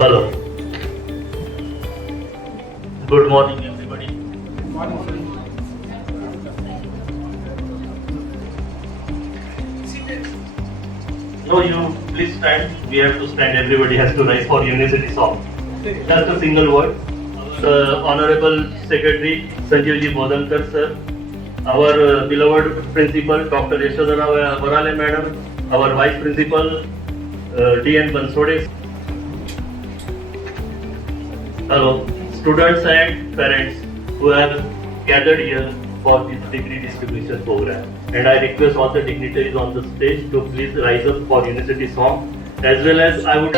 Hello. Good morning, everybody. No, you please stand. We have to stand. Everybody has to rise for Unicity song. Just a single word. The Honorable Secretary Sanjeevji Bodankar sir, our beloved Principal Dr. Yashodhara Varale Madam, our Vice Principal D.N. Bansode. Hello, students and parents who have gathered here for this degree distribution program. And I request all the dignitaries on the stage to please rise up for Unicity song, as well as I would.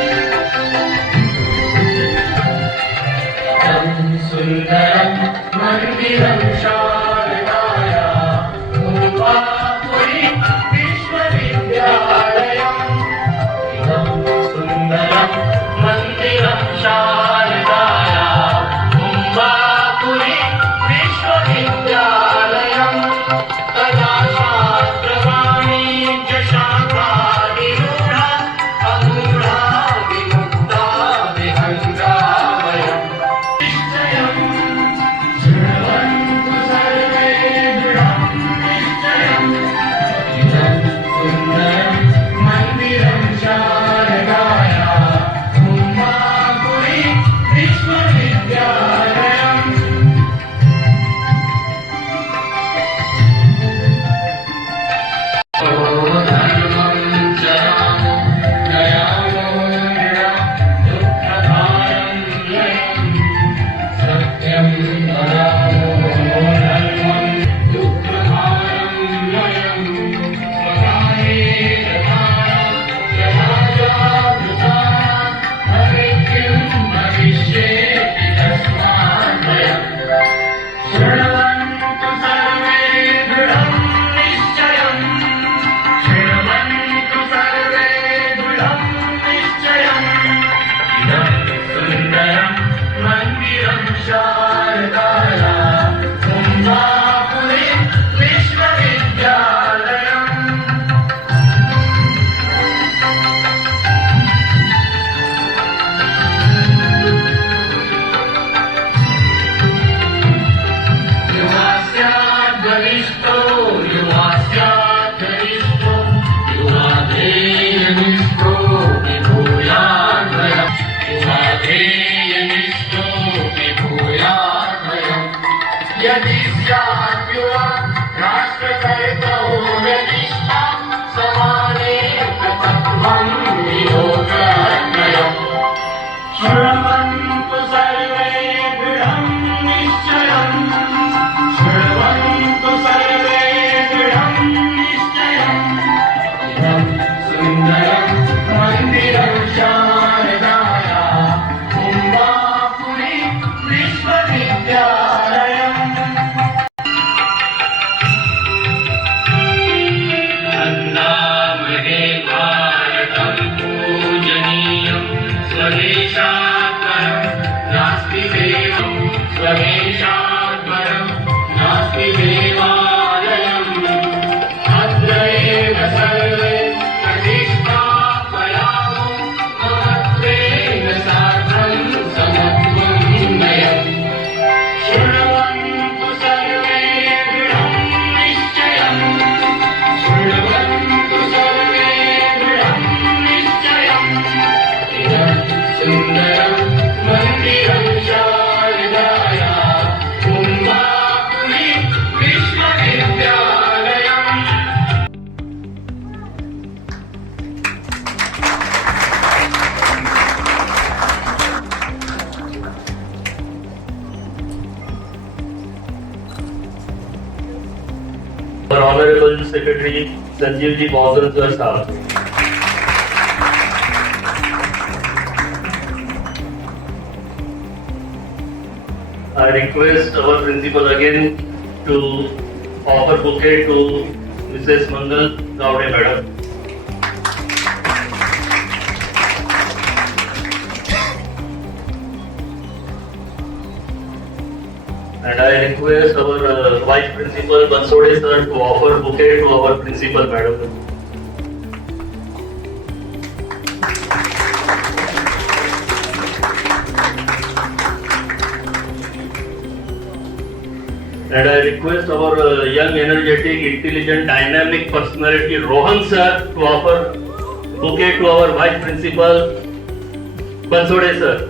Our Honorable Secretary Sanjeev Ji Bhausar Sahab. I request our principal again to offer bouquet to Mrs. Mangal Gowde Madam. And I request our Vice Principal Bansode sir to offer bouquet to our Principal Madam. And I request our young, energetic, intelligent, dynamic personality Rohan sir to offer bouquet to our Vice Principal Bansode sir.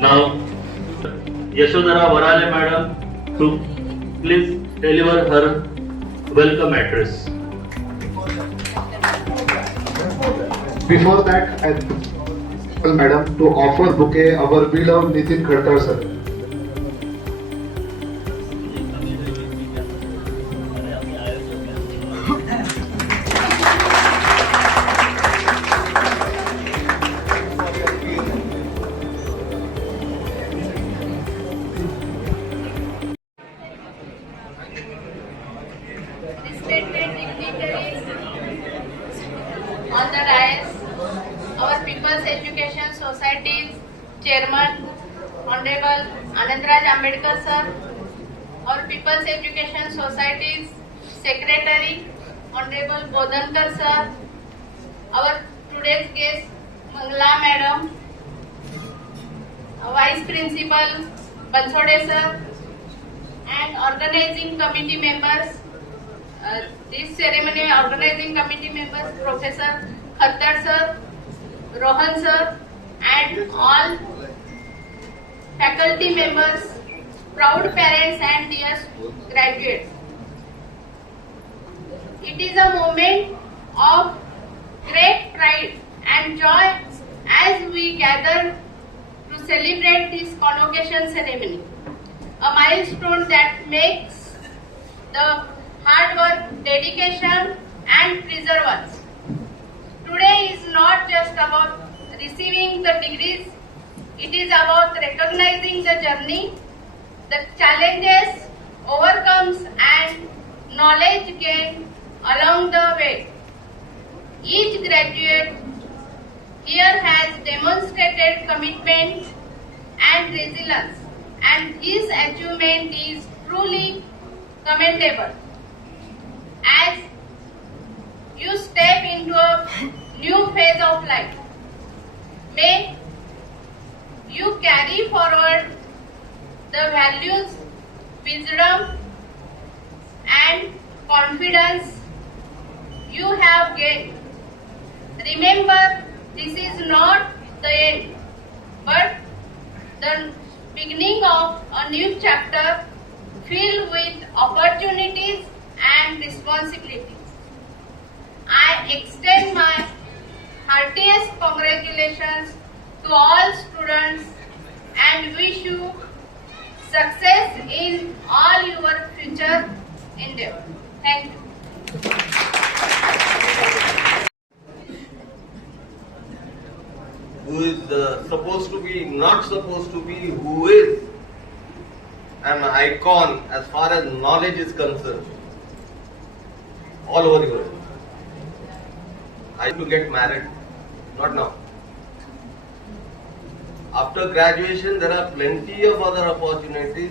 Now, Yashodhara Varale Madam to please deliver her welcome address. Before that, I request Madam to offer bouquet our beloved Nitin Khadkar sir. Respected dignitaries on the dais, our People's Education Society's Chairman, Honorable Anandraj Ambedkar sir, our People's Education Society's Secretary, Honorable Bodhankar sir, our today's guest, Mangala Madam, Vice Principal Bansode sir, and organizing committee members. This ceremony organizing committee members Professor Khattar sir, Rohan sir, and all faculty members, proud parents and dear graduates. It is a moment of great pride and joy as we gather to celebrate this convocation ceremony, a milestone that makes the hard work, dedication and perseverance. Today is not just about receiving the degrees, it is about recognizing the journey, the challenges, overcomes and knowledge gained along the way. Each graduate here has demonstrated commitment and resilience, and his achievement is truly commendable. As you step into a new phase of life, may you carry forward the values, wisdom and confidence you have gained. Remember, this is not the end, but the beginning of a new chapter filled with opportunities and responsibilities. I extend my heartiest congratulations to all students and wish you success in all your future endeavors. Thank you. Who is supposed to be, not supposed to be, who is an icon as far as knowledge is concerned, all over the world. I have to get married, not now. After graduation, there are plenty of other opportunities.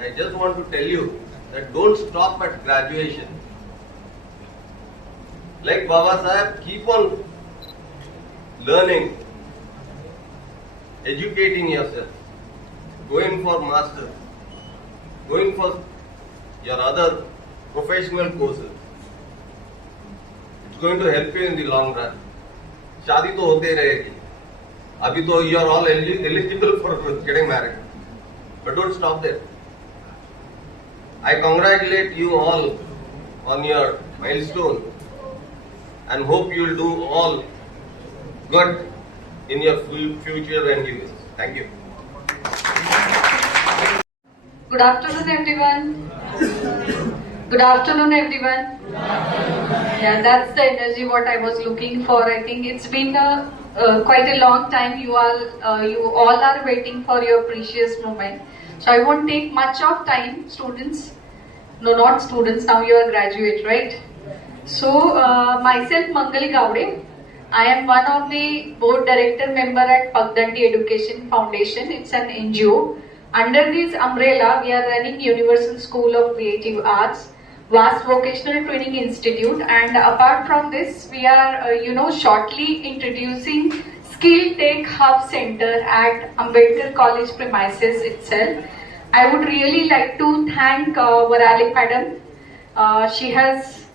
I just want to tell you that don't stop at graduation. Like Baba Sahib, keep on learning, educating yourself, going for masters, going for your other professional courses. It's going to help you in the long run. शादी तो होते रहेगी. अभी तो you are all eligible for getting married, but don't stop there. I congratulate you all on your milestone and hope you will do all good in your future endeavors. Thank you. Good afternoon, everyone. Good afternoon, everyone. Yeah, that's the energy what I was looking for. I think it's been quite a long time. You all are waiting for your precious moment. So I won't take much of time, students. No, not students. Now you are graduate, right? So myself, Mangal Gowde. I am one of the board director member at Pagdandi Education Foundation. It's an NGO. Under this umbrella, we are running Universal School of Creative Arts, vast vocational training institute, and apart from this, we are shortly introducing Skill Tech Hub Center at Ambedkar College premises itself. I would really like to thank Varali Madam. She has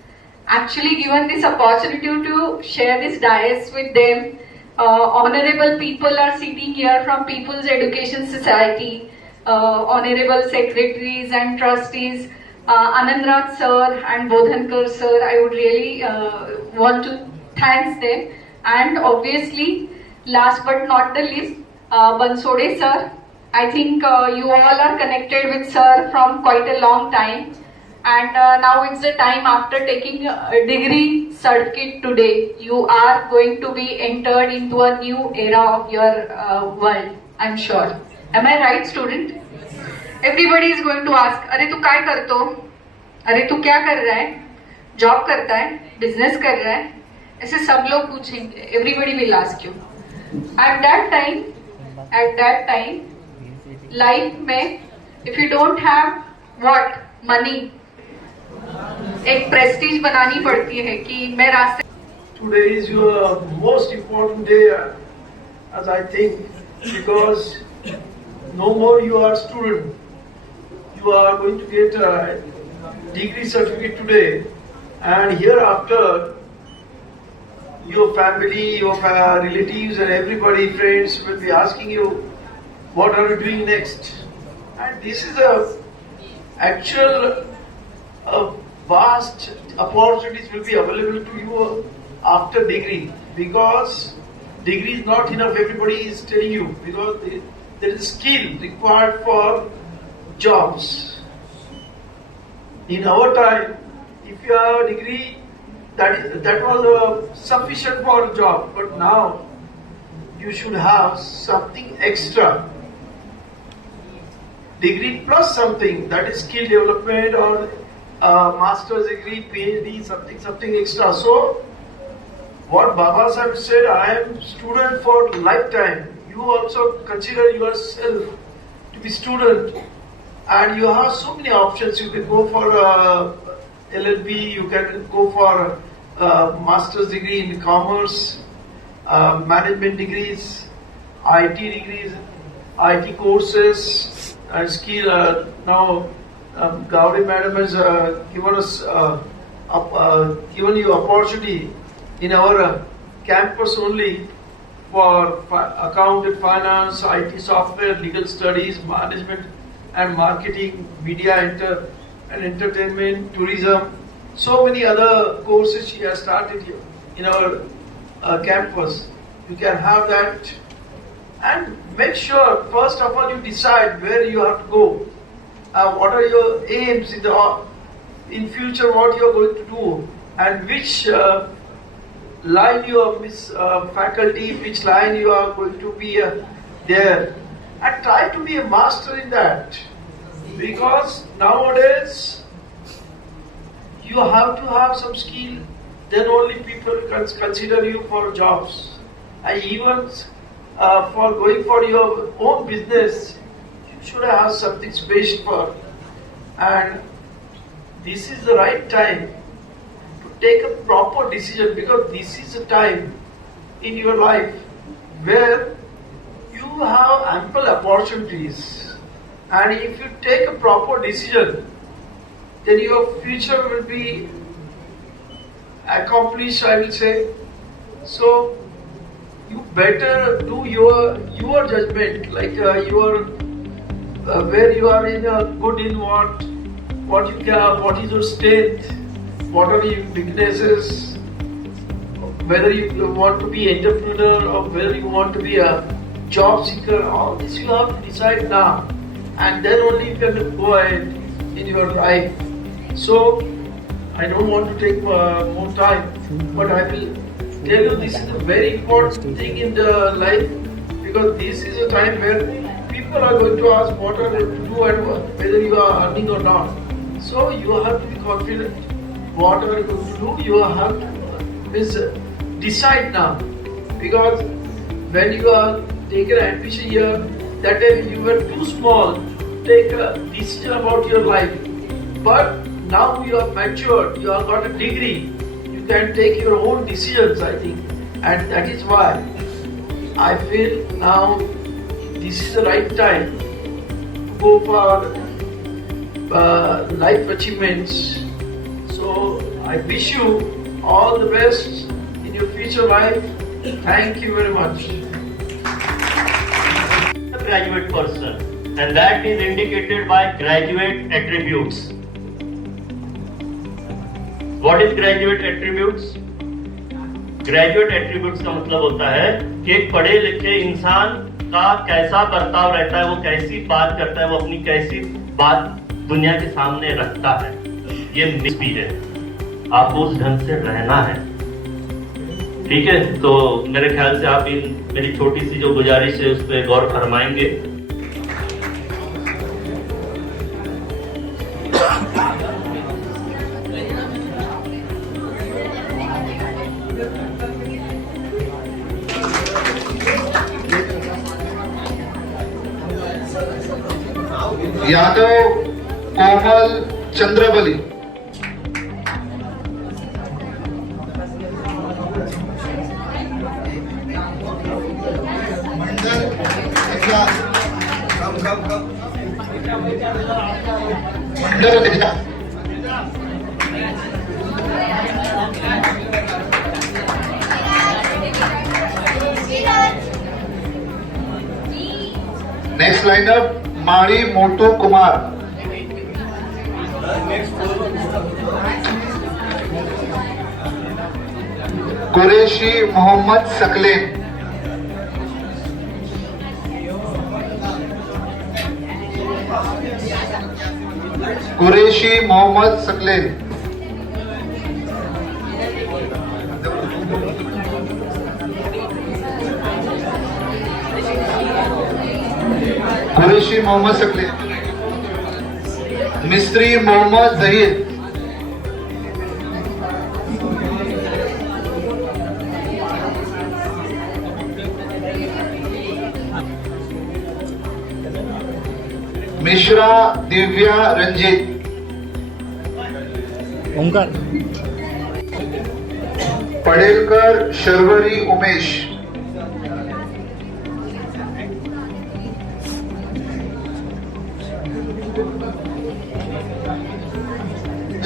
actually given this opportunity to share this dais with them. Honorable people are sitting here from People's Education Society, honorable secretaries and trustees, Anandraj sir and Bodhankar sir. I would really want to thank them, and obviously last but not the least, Bansode sir. I think you all are connected with sir from quite a long time, and now it's the time after taking a degree certificate today. You are going to be entered into a new era of your world, I'm sure. Am I right, student? Everybody is going to ask, अरे तू काय करतो? अरे तू क्या कर रहा है? जॉब करता है? बिजनेस कर रहा है? ऐसे सब लोग पूछेंगे. Everybody will ask you. At that time, life में, if you don't have what money, एक prestige बनानी पड़ती है कि मैं रास्ते. Today is your most important day, as I think, because no more you are student. You are going to get a degree certificate today, and hereafter your family, your relatives and everybody, friends will be asking you, what are you doing next? And this is a vast opportunities will be available to you after degree, because degree is not enough, everybody is telling you, because there is skill required for jobs. In our time, if you have a degree, that was sufficient for a job, but now you should have something extra. Degree plus something, that is skill development or master's degree, PhD, something extra. So, what Baba Sahib said, I am student for lifetime. You also consider yourself to be student, and you have so many options. You can go for LLB, you can go for master's degree in commerce, management degrees, IT degrees, IT courses, and skill. Now, Gauri Madam has given us given you opportunity in our campus only for accounting, finance, IT software, legal studies, management and marketing, media and entertainment, tourism. So many other courses she has started here in our campus. You can have that, and make sure first of all you decide where you have to go. What are your aims in future? What you are going to do, and which line you are faculty, which line you are going to be there, and try to be a master in that, because nowadays you have to have some skill, then only people can consider you for jobs. And even for going for your own business, you should have something special for. And this is the right time to take a proper decision, because this is a time in your life where you have ample opportunities, and if you take a proper decision, then your future will be accomplished, I will say. So you better do your judgment, like your where you are in good in what you can, what is your strength, what are your weaknesses, whether you want to be entrepreneur or whether you want to be a job seeker, all this you have to decide now, and then only you can go ahead in your life. So I don't want to take more time, but I will tell you this is a very important thing in the life, because this is a time where people are going to ask what are you to do and whether you are earning or not. So you have to be confident. What are you going to do? You have to decide now, because when you are taking admission here, that time you were too small to take a decision about your life. But now you are matured, you have got a degree, you can take your own decisions, I think, and that is why I feel now this is the right time to go for life achievements. So I wish you all the best in your future life. Thank you very much. A graduate person, and that is indicated by graduate attributes. What is graduate attributes? Graduate attributes का मतलब होता है कि एक पढ़े लिखे इंसान का कैसा बर्ताव रहता है, वो कैसी बात करता है, वो अपनी कैसी बात दुनिया के सामने रखता है। ये मिसपी है, आपको उस ढंग से रहना है। ठीक है, तो मेरे ख्याल से आप इन मेरी छोटी सी जो गुजारिश है उस पर गौर फरमाएंगे। यादव कोमल चंद्रबली। मंडल नेक्स्ट लाइनअप माड़ी मोटू Kumar. Qureshi Mohammed Saqlain. Qureshi Mohammed Saqlain. Qureshi Mohammed Saqlain. Mistry Mohammed Zaheer. Mishra Divya Ranjeet. Omkar. Padelkar Sharvari Umesh.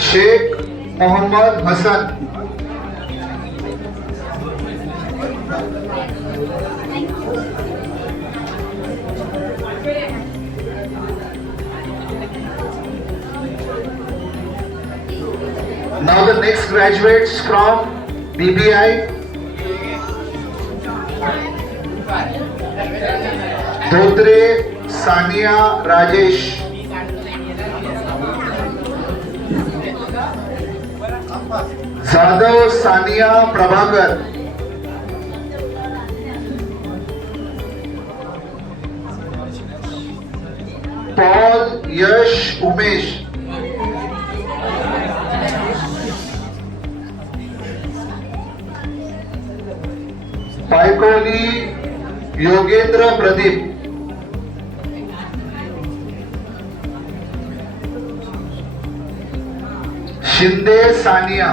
Shaikh Mohammed Hasan. Now the next graduates from BBI. Dhotre Sania Rajesh. Jadhav Sania Prabhakar. Paul Yash Umesh. Paykoli Yogendra Pradeep. Shinde Sania.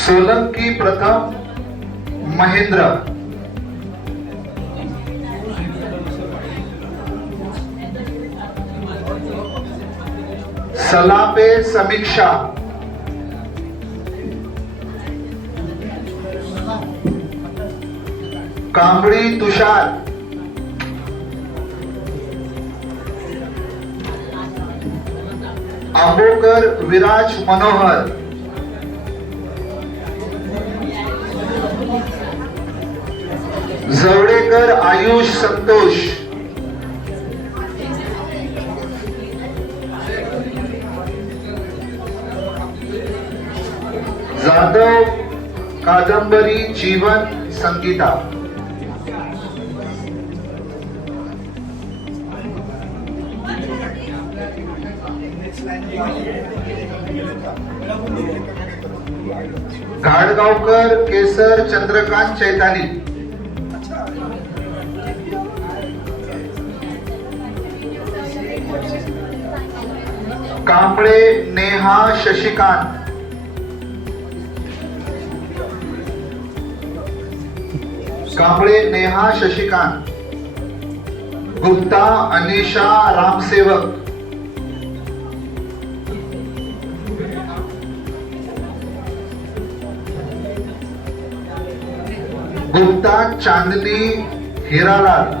Solanki Pratham Mahendra. सलापे समीक्षा। कांबड़ी तुषार। आंबोकर विराज मनोहर, जवडेकर आयुष संतोष, जाधव कादंबरी जीवन संगीता, घाडगावकर केसर चंद्रकांत चैताली, कांबळे नेहा शशिकांत, कांबळे नेहा शशिकांत, गुप्ता अनिशा रामसेवक, गुप्ता चांदनी हिरालाल,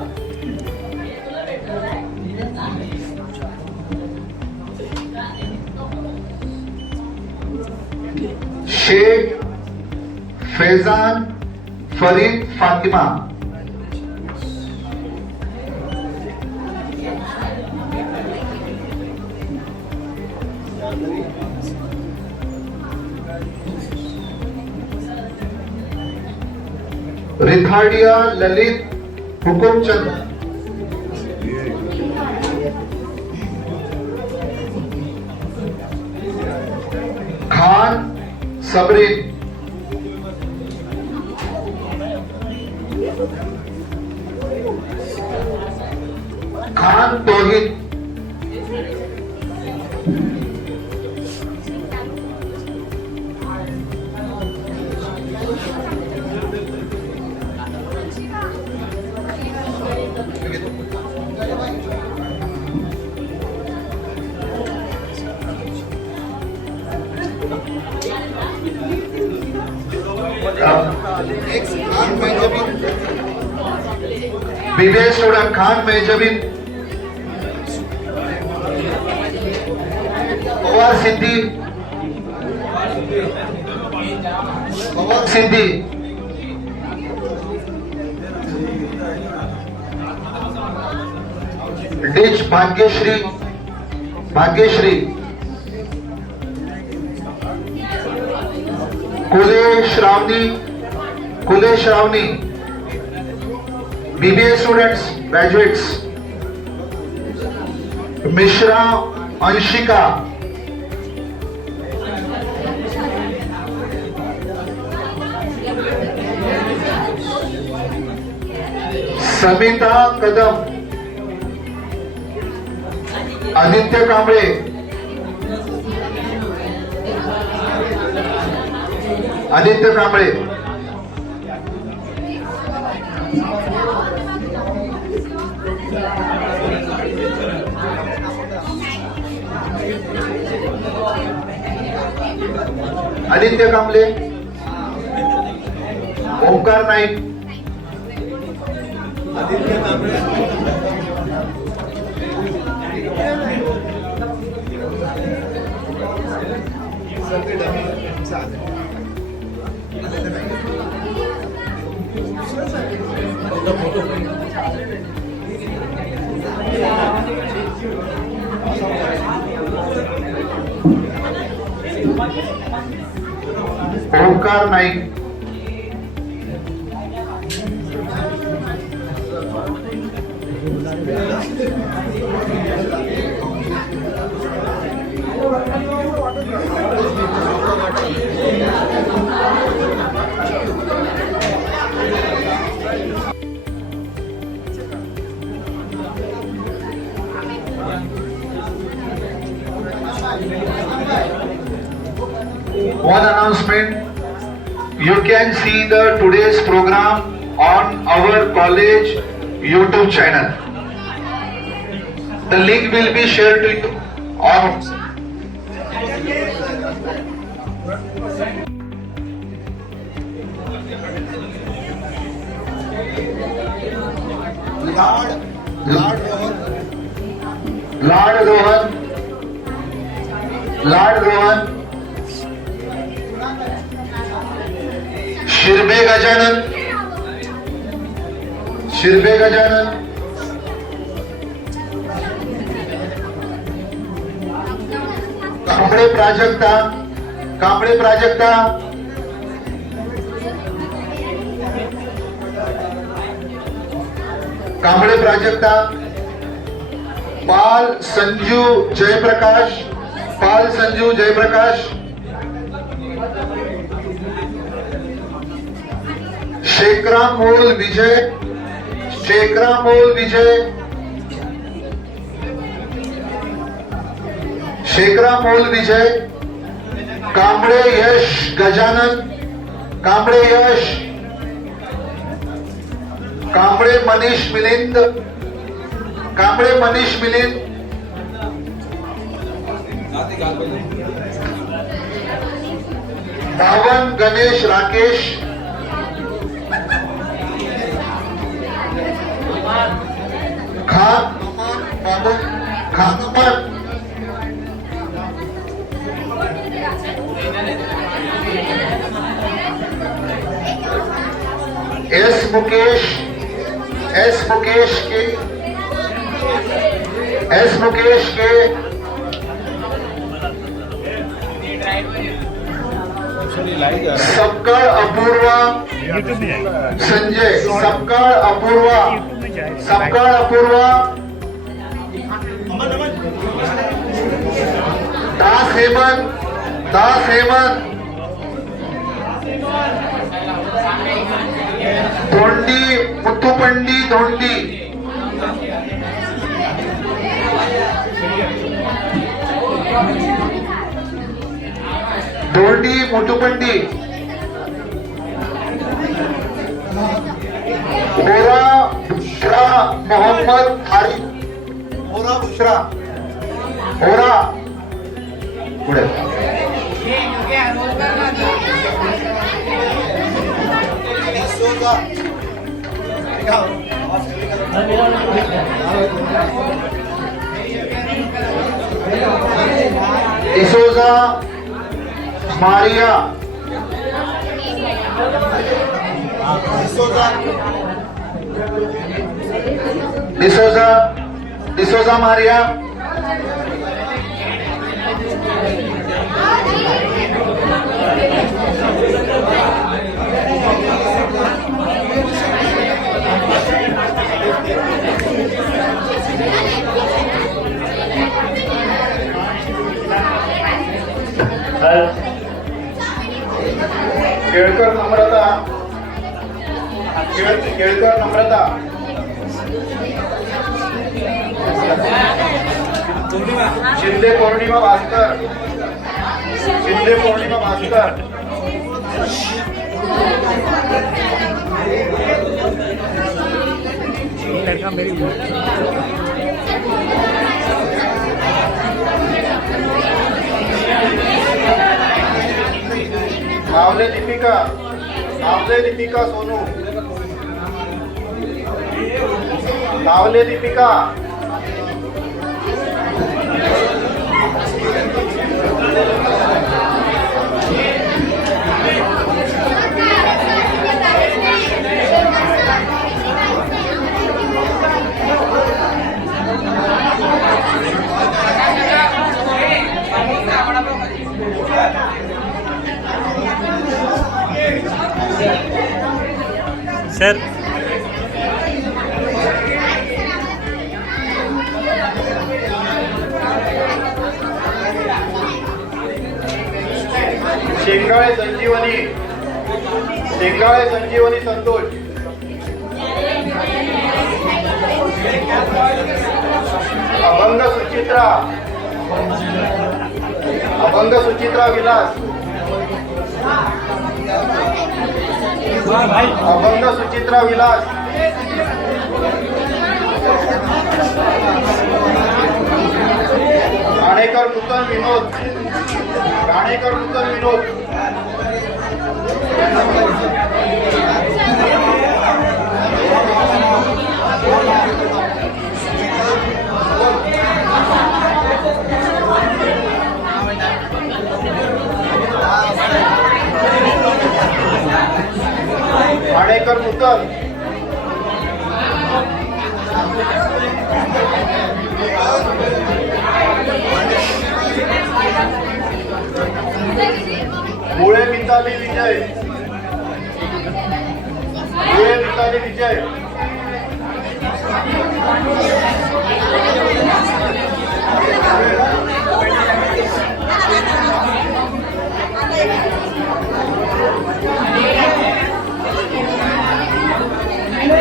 शेख फैजान फरीद फातिमा, रिथाडिया ललित हुकुमचंद, खान सबरीन, खान तौहीद, बीबीए स्टूडेंट खान मेजबिन, पवार सिद्धी, पवार सिद्धी, डिच Bhagyashree, Bhagyashree, Kule Shravani, Kule Shravani, BBA students graduates, Mishra Anshika, Samita Kadam, Aditya Kamble, Aditya Kamble, Aditya Kamble, Omkar Naik, Omkar Naik, one announcement. You can see the today's program on our college YouTube channel. The link will be shared to you on Lard Rohan, Lad Rohan, शिरबे Gajanan, शिरबे Gajanan, Kamble Prajakta, Kamble Prajakta, Kamble Prajakta, Pal Sanju Jayaprakash, Pal Sanju Jayaprakash, Shekhram mole Vijay, Shekhram mole Vijay, Shekhram mole Vijay, Kamble Yash Gajanan, Kamble Yash, Kamble Manish Milind, Kamble Manish Milind, Dhawan Ganesh Rakesh, Khan Khan, S Mukesh, S Mukesh के, S Mukesh के, सबकर अपूर्वा संजय, सबकर अपूर्वा, सबकर अपूर्वा, दास हेमंत, दास हेमंत, धोंडी मुथुपंडी धोंडी, धोंडी मुथुपंडी, होरा बुशरा मोहम्मद आरिफ, होरा बुशरा, होरा पुढे डिसोजा मारिया, डिसोजा, डिसोजा मारिया, केळकर नम्रता, केळकर नम्रता, Shinde Purnima Bhaskar, Shinde Purnima Bhaskar, Navale Deepika, Navale Deepika Sonu, Navale Deepika, sir शेंगाळे संजीवनी, शेंगाळे संजीवनी संतोष, अभंग सुचित्रा, अभंग सुचित्रा विलास, अभंग सुचित्रा विलास, घाणेकर नूतन विनोद, घाणेकर नूतन विनोद, नूतन. मुळे मिताली विजय. मुळे मिताली विजय.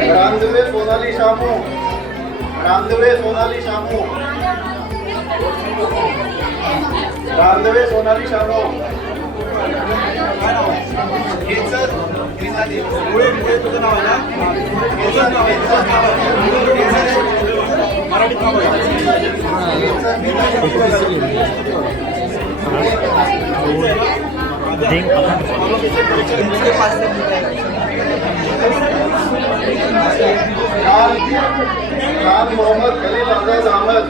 रामदेवे सोनाली शामू. रामदेवे सोनाली शामू. रामदेवे सोनाली शामू. तुझं नाव आहे खान मोहम्मद खलील आजाद अहमद.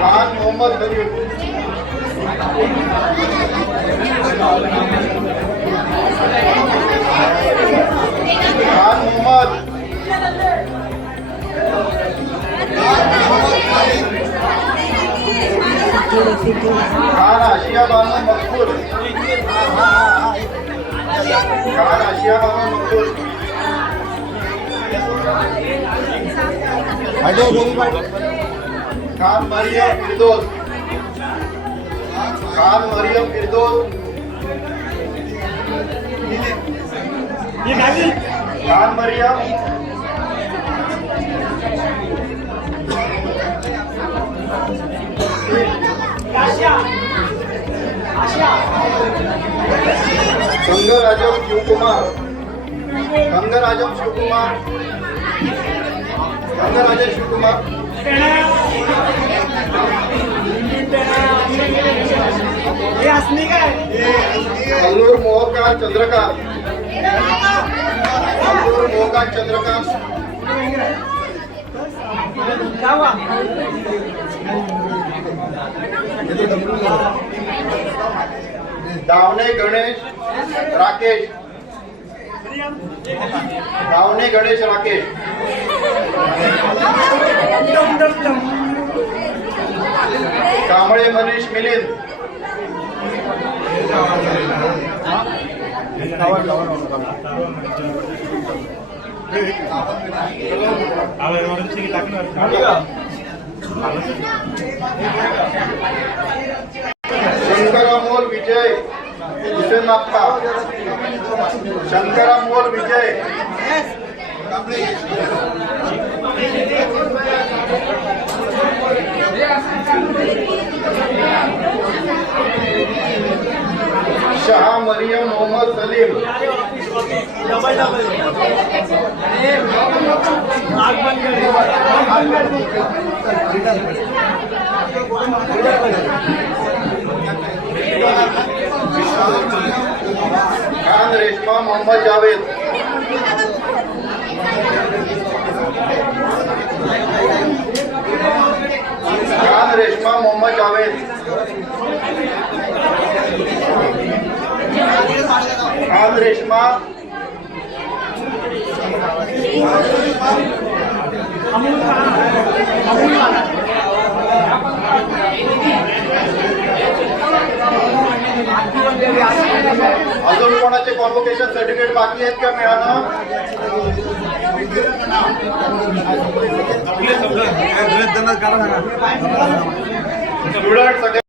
खान मोहम्मद खलील. खान मोहम्मद. खान आशिया बानो मकबूल. खान आशिया बानो मकबूल. खान मरियम फिरदौस. खान मरियम फिरदौस. खान मरियम. गंगराजम शिवकुमार. गंगराजम शिवकुमार. गंगराजन शिवकुमार. अल्लूर मोहकांत चंद्रकांत. अल्लूर मोहकांत चंद्रकांत. दावणे गणेश राकेश. दावणे गणेश राकेश. कांबळे मनीष मिलिंद. शंकरामोल विजय हुसेन अप्पा. शंकरामोल विजय. शाह मरियम मोहम्मद सलीम. खान रेशमा मोहम्मद जावेद. खान रेशमा मोहम्मद जावेद. खान रेशमा. अजून कोणाचे कॉन्व्होकेशन सर्टिफिकेट बाकी आहेत का मिळालं? स्टुडंट सगळे